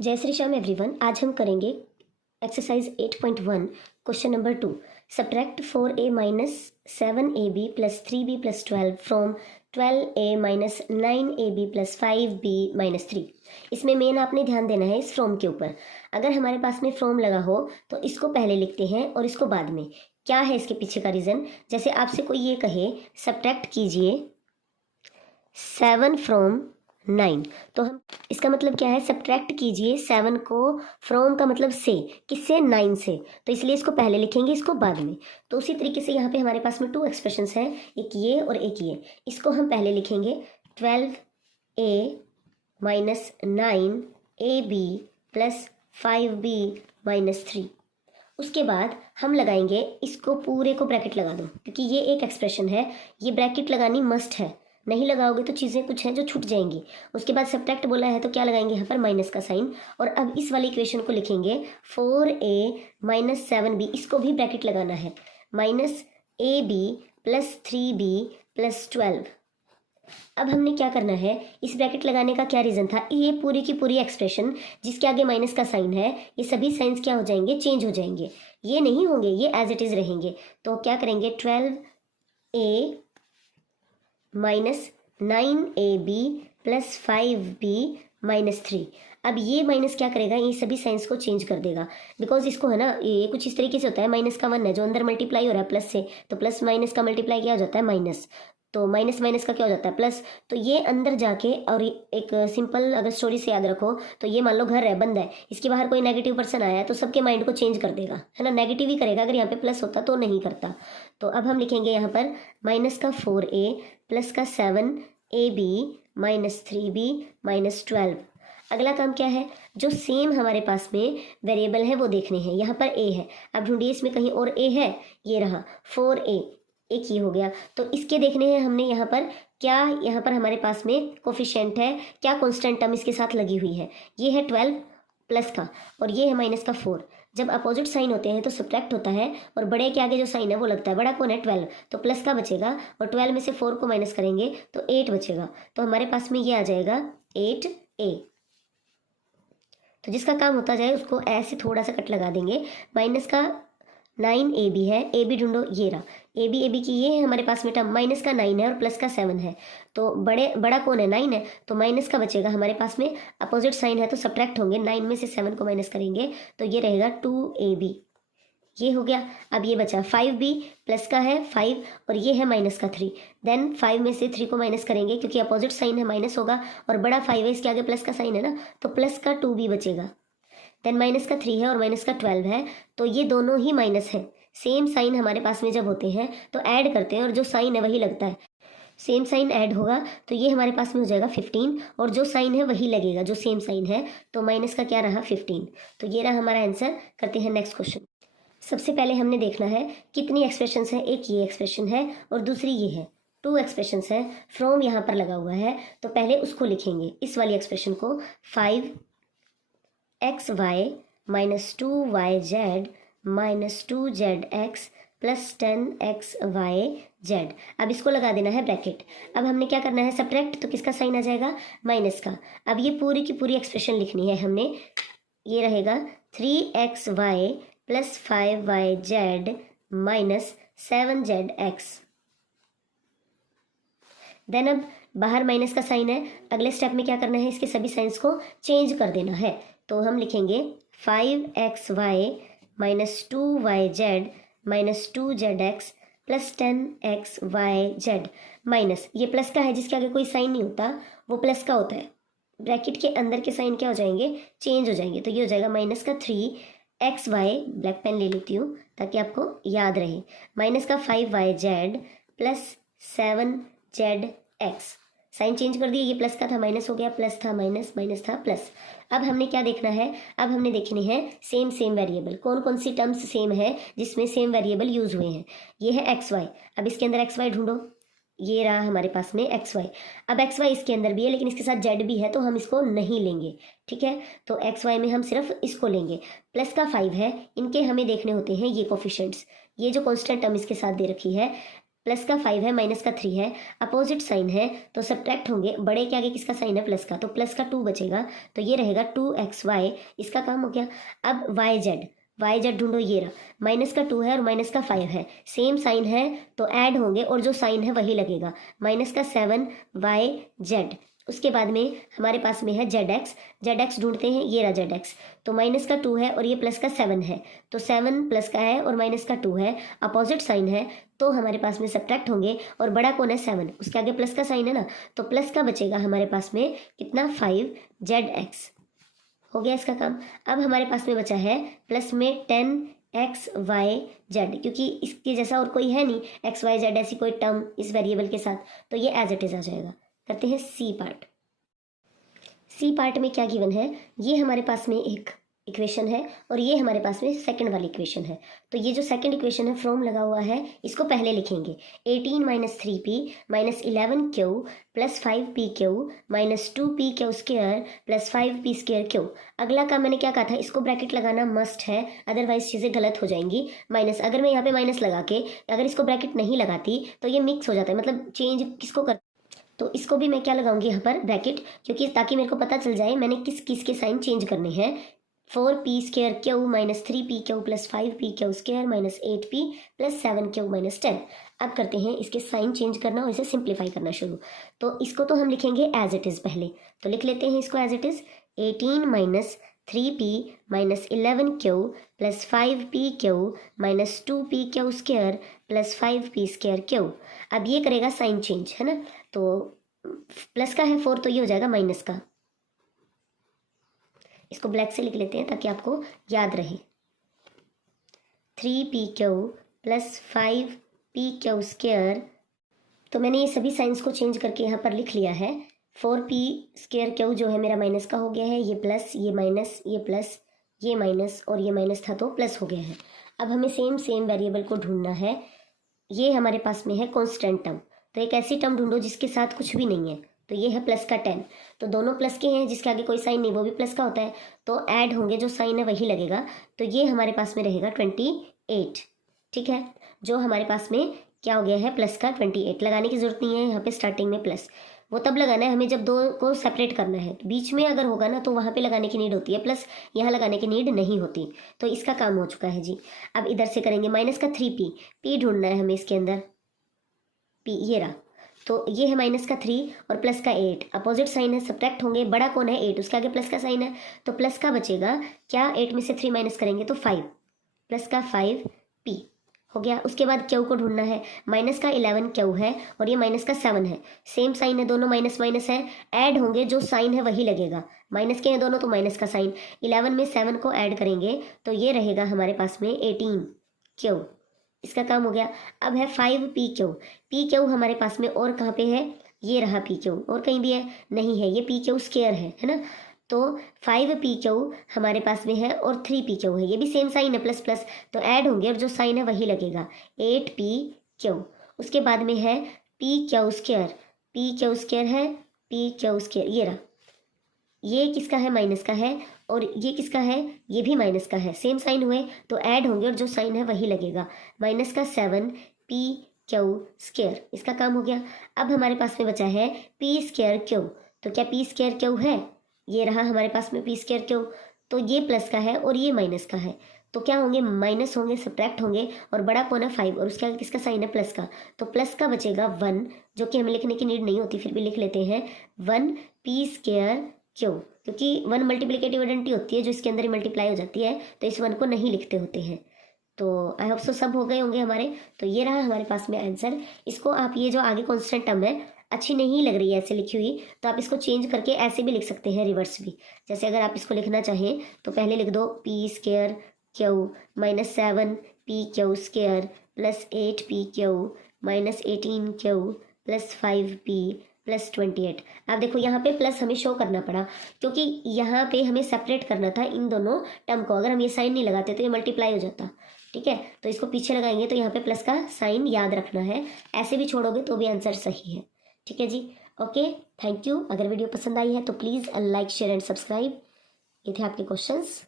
जय श्री श्याम एवरीवन। आज हम करेंगे exercise 8.1 question number 2। Subtract 4a minus 7ab plus 3b plus 12 from 12a minus 9ab plus 5b minus 3। इसमें main आपने ध्यान देना है इस फ्रॉम के ऊपर। अगर हमारे पास में फ्रॉम लगा हो तो इसको पहले लिखते हैं और इसको बाद में। क्या है इसके पीछे का रीज़न? जैसे आपसे कोई ये कहे सब्ट्रैक्ट कीजिए 7 फ्रॉम 9, तो हम इसका मतलब क्या है? सब्ट्रैक्ट कीजिए 7 को फ्रॉम का मतलब से, किससे? 9 से। तो इसलिए इसको पहले लिखेंगे, इसको बाद में। तो उसी तरीके से यहाँ पे हमारे पास में 2 एक्सप्रेशंस हैं, एक ये और एक ये। इसको हम पहले लिखेंगे 12a minus 9ab plus 5b minus 3। उसके बाद हम लगाएंगे इसको, पूरे को ब्रैकेट लगा दो क्योंकि ये एक एक्सप्रेशन है, ये ब्रैकेट लगानी मस्ट है। नहीं लगाओगे तो चीज़ें कुछ हैं जो छूट जाएंगी। उसके बाद सब्ट्रैक्ट बोला है तो क्या लगाएंगे यहाँ पर? माइनस का साइन। और अब इस वाली इक्वेशन को लिखेंगे 4a माइनस 7b, इसको भी ब्रैकेट लगाना है, minus ab plus 3b plus 12। अब हमने क्या करना है? इस ब्रैकेट लगाने का क्या रीज़न था? ये पूरी की पूरी एक्सप्रेशन जिसके आगे माइनस का साइन है, ये सभी साइंस क्या हो जाएंगे? चेंज हो जाएंगे। ये नहीं होंगे, ये एज इट इज़ रहेंगे। तो क्या करेंगे? 12a minus 9ab plus 5b minus 3। अब ये माइनस क्या करेगा? ये सभी साइंस को चेंज कर देगा। बिकॉज इसको है ना, ये कुछ इस तरीके से होता है, माइनस का 1 है जो अंदर मल्टीप्लाई हो रहा है प्लस से, तो प्लस माइनस का मल्टीप्लाई क्या हो जाता है? माइनस। तो माइनस माइनस का क्या हो जाता है? प्लस। तो ये अंदर जाके, और एक सिंपल अगर स्टोरी से याद रखो तो ये मान लो घर है, बंद है, इसके बाहर कोई नेगेटिव पर्सन आया है तो सबके माइंड को चेंज कर देगा, है ना। नेगेटिव ही करेगा, अगर यहाँ पे प्लस होता तो नहीं करता। तो अब हम लिखेंगे यहाँ पर माइनस का 4a प्लस का 7ab माइनस 3b माइनस 12। अगला काम क्या है? जो सेम हमारे पास में वेरिएबल है वो देखने हैं। यहाँ पर a है, अब ढूंढिए इसमें कहीं और a है, ये रहा 4a, एक ये हो गया। तो इसके देखने हैं हमने यहाँ पर क्या, यहाँ पर हमारे पास में कोफिशिएंट है, क्या कांस्टेंट टर्म इसके साथ लगी हुई है? ये है 12 प्लस का, और ये है माइनस का 4। जब अपोजिट साइन होते हैं तो सब्ट्रैक्ट होता है, और बड़े के आगे जो साइन है वो लगता है। बड़ा कौन है? 12, तो प्लस का बचेगा, और 12 में से 4 को माइनस करेंगे तो 8 बचेगा। तो हमारे पास में ये आ जाएगा 8a। तो जिसका काम होता जाए उसको ऐसे थोड़ा सा कट लगा देंगे। माइनस का 9ab है, ए बी ढूंढो, ये रहा ए बी की, ये है हमारे पास में टर्म। माइनस का 9 है और प्लस का 7 है, तो बड़ा कौन है? 9 है, तो माइनस का बचेगा हमारे पास में। अपोजिट साइन है तो सब्ट्रैक्ट होंगे, 9 में से 7 को माइनस करेंगे तो ये रहेगा 2ab। ये हो गया। अब ये बचा 5b, प्लस का है 5 और ये है माइनस का 3। देन 5 में से 3 को माइनस करेंगे क्योंकि अपोजिट साइन है, माइनस होगा, और बड़ा 5 है, इसके आगे प्लस का साइन है ना, तो प्लस का 2b बचेगा। देन माइनस का 3 है और माइनस का 12 है, तो ये दोनों ही माइनस है। सेम साइन हमारे पास में जब होते हैं तो ऐड करते हैं, और जो साइन है वही लगता है। सेम साइन ऐड होगा तो ये हमारे पास में हो जाएगा 15, और जो साइन है वही लगेगा, जो सेम साइन है। तो माइनस का क्या रहा? 15। तो ये रहा हमारा आंसर। करते हैं नेक्स्ट क्वेश्चन। सबसे पहले हमने देखना है कितनी एक्सप्रेशंस है। एक ये एक्सप्रेशन है और दूसरी ये है, 2 एक्सप्रेशंस है। फ्रॉम यहाँ पर लगा हुआ है तो पहले उसको लिखेंगे, इस वाली एक्सप्रेशन को, 5xy minus 2yz minus 2zx plus 10xyz। अब इसको लगा देना है ब्रैकेट। अब हमने क्या करना है? सब्ट्रैक्ट, तो किसका साइन आ जाएगा? माइनस का। अब ये पूरी की पूरी एक्सप्रेशन लिखनी है हमने। ये रहेगा 3xy plus 5yz minus 7zx। Then अब बाहर माइनस का साइन है, अगले स्टेप में क्या करना है? इसके सभी साइंस को चेंज कर देना है। तो हम लिखेंगे 5xy minus 2yz minus 2zx plus 10xyz minus, ये प्लस का है जिसके आगे कोई साइन नहीं होता, वो प्लस का होता है। ब्रैकेट के अंदर के साइन क्या हो जाएंगे? चेंज हो जाएंगे। तो ये हो जाएगा माइनस का 3xy, ब्लैक पेन ले लेती हूँ ताकि आपको याद रहे, माइनस का 5yz plus 7zx। Sign change कर दिए, ये प्लस का था माइनस हो गया, प्लस था माइनस, माइनस था प्लस। अब हमने क्या देखना है? अब हमने देखने हैं सेम वेरिएबल। कौन कौन सी टर्म्स सेम है जिसमें सेम वेरिएबल यूज हुए हैं? ये है xy। अब इसके अंदर xy ढूंढो, ये रहा हमारे पास में xy। अब xy इसके अंदर भी है लेकिन इसके साथ z भी है तो हम इसको नहीं लेंगे, ठीक है। तो xy में हम सिर्फ इसको लेंगे। प्लस का 5 है, इनके हमें देखने होते हैं ये कोफिशिएंट्स, ये जो कांस्टेंट टर्म इसके साथ दे रखी है, प्लस का 5 है, माइनस का 3 है, अपोजिट साइन है, तो सब्ट्रैक्ट होंगे, बड़े के आगे किसका साइन है, प्लस का, तो प्लस का 2 बचेगा, तो ये रहेगा 2xy, इसका काम हो गया। अब वाई जेड ढूंढो, ये रहा, माइनस का 2 है और माइनस का 5 है, सेम साइन है तो ऐड होंगे और जो साइन है वही लगेगा, माइनस का 7yz। उसके बाद में हमारे पास में है जेड एक्स ढूंढते हैं, ये रहा जेड एक्स, तो माइनस का 2 है और ये प्लस का 7 है, तो 7 प्लस का है और माइनस का 2 है, अपोजिट साइन है, तो हमारे पास में सब्ट्रैक्ट होंगे, और बड़ा कौन है 7, उसके आगे प्लस का साइन है ना, तो प्लस का बचेगा हमारे पास में कितना 5zx। हो गया इसका काम। अब हमारे पास में बचा है प्लस में 10xyz, क्योंकि इसके जैसा और कोई है नहीं xyz ऐसी कोई टर्म इस वेरिएबल के साथ, तो ये एज इट इज आ जाएगा। करते हैं सी पार्ट में क्या गिवन है, ये हमारे पास में एक इक्वेशन है और ये हमारे पास में सेकंड वाली इक्वेशन है। तो ये जो सेकंड इक्वेशन है फ्रॉम लगा हुआ है, इसको पहले लिखेंगे 18 minus 3p minus 11q plus 5pq minus 2pq square plus 5p square Q. अगला काम मैंने क्या कहा था, इसको ब्रैकेट लगाना मस्ट है, अदरवाइज चीज़ें गलत हो जाएंगी। माइनस, अगर मैं यहाँ पे माइनस लगा के अगर इसको ब्रैकेट नहीं लगाती तो ये मिक्स हो जाता है, मतलब चेंज किसको कर, तो इसको भी मैं क्या लगाऊंगी यहाँ पर ब्रैकेट, क्योंकि ताकि मेरे को पता चल जाए मैंने किस किस के साइन चेंज करने हैं। 4p square Q minus 3p Q plus 5p Q square minus 8p plus 7q minus 10। अब करते हैं इसके साइन चेंज करना और इसे सिंप्लीफाई करना शुरू। तो इसको तो हम लिखेंगे एज इट इज़ पहले, तो लिख लेते हैं इसको as it is 18 minus 3p minus 11q plus 5p Q minus 2p Q square plus 5p square Q. अब ये करेगा साइन चेंज, है ना, तो प्लस का है 4 तो ये हो जाएगा माइनस का। इसको ब्लैक से लिख लेते हैं ताकि आपको याद रहे। 3pq प्लस 5pq स्क्वायर, तो मैंने ये सभी साइंस को चेंज करके यहाँ पर लिख लिया है। 4p स्क्वायर क्यू जो है मेरा माइनस का हो गया है, ये प्लस, ये माइनस, ये प्लस, ये माइनस और ये माइनस था तो प्लस हो गया है। अब हमें सेम वेरिएबल को ढूंढना है। ये हमारे पास में है कॉन्स्टेंट टर्म, तो एक ऐसी टर्म ढूंढो जिसके साथ कुछ भी नहीं है, तो ये है प्लस का 10, तो दोनों प्लस के हैं, जिसके आगे कोई साइन नहीं वो भी प्लस का होता है, तो ऐड होंगे, जो साइन है वही लगेगा, तो ये हमारे पास में रहेगा 28। ठीक है, जो हमारे पास में क्या हो गया है, प्लस का 28। लगाने की जरूरत नहीं है यहाँ पे स्टार्टिंग में प्लस, वो तब लगाना है हमें जब दो को सेपरेट करना है, बीच में अगर होगा ना तो वहाँ पे लगाने की नीड होती है, प्लस यहाँ लगाने की नीड नहीं होती। तो इसका काम हो चुका है जी। अब इधर से करेंगे माइनस का 3p ढूंढना है हमें इसके अंदर, p ये रहा, तो ये है माइनस का 3 और प्लस का 8, अपोजिट साइन है, सब्ट्रैक्ट होंगे, बड़ा कौन है 8, उसके आगे प्लस का साइन है, तो प्लस का बचेगा क्या, 8 में से 3 माइनस करेंगे तो 5, प्लस का 5p हो गया। उसके बाद क्यू को ढूंढना है, माइनस का 11 क्यू है और ये माइनस का 7 है, सेम साइन है, दोनों माइनस माइनस है, ऐड होंगे, जो साइन है वही लगेगा, माइनस के हैं दोनों तो माइनस का साइन, 11 में 7 को ऐड करेंगे तो ये रहेगा हमारे पास में 18 क्यू। इसका काम हो गया। अब है 5pq हमारे पास में और कहाँ पे है, ये रहा pq, और कहीं भी है नहीं है, ये pq स्क्वायर है ना, तो 5pq हमारे पास में है और 3pq है, ये भी सेम साइन है प्लस प्लस, तो ऐड होंगे और जो साइन है वही लगेगा 8pq। उसके बाद में है pq स्क्वायर है, pq स्क्वायर ये रहा, ये किसका है, माइनस का है, और ये किसका है, ये भी माइनस का है, सेम साइन हुए तो ऐड होंगे और जो साइन है वही लगेगा, माइनस का 7pq स्क्वायर। इसका काम हो गया। अब हमारे पास में बचा है p स्क्वायर क्यू, तो क्या p स्क्वायर क्यू है, ये रहा हमारे पास में p स्क्वायर क्यू, तो ये प्लस का है और ये माइनस का है, तो क्या होंगे, माइनस होंगे, सब्ट्रैक्ट होंगे, और बड़ा कौन है 5 और उसके आगे किसका साइन है, प्लस का, तो प्लस का बचेगा 1, जो कि हमें लिखने की नीड नहीं होती फिर भी लिख लेते हैं 1p स्क्वायर क्यू, क्योंकि 1 मल्टीप्लिकेटिव आइडेंटिटी होती है जो इसके अंदर ही मल्टीप्लाई हो जाती है, तो इस 1 को नहीं लिखते होते हैं। तो आई होप सो सब हो गए होंगे हमारे, तो ये रहा हमारे पास में आंसर। इसको आप, ये जो आगे कॉन्स्टेंट टर्म है अच्छी नहीं लग रही है ऐसे लिखी हुई, तो आप इसको चेंज करके ऐसे भी लिख सकते हैं, रिवर्स भी। जैसे अगर आप इसको लिखना चाहें तो पहले लिख दो p square Q minus 7pq square plus 8pq minus 18q plus 5p plus 28। अब देखो यहाँ पे प्लस हमें शो करना पड़ा, क्योंकि यहाँ पे हमें सेपरेट करना था इन दोनों टर्म को, अगर हम ये साइन नहीं लगाते तो ये मल्टीप्लाई हो जाता। ठीक है, तो इसको पीछे लगाएंगे तो यहाँ पे प्लस का साइन याद रखना है, ऐसे भी छोड़ोगे तो भी आंसर सही है। ठीक है जी, ओके, थैंक यू। अगर वीडियो पसंद आई है तो please like share and subscribe. ये थे आपके क्वेश्चंस।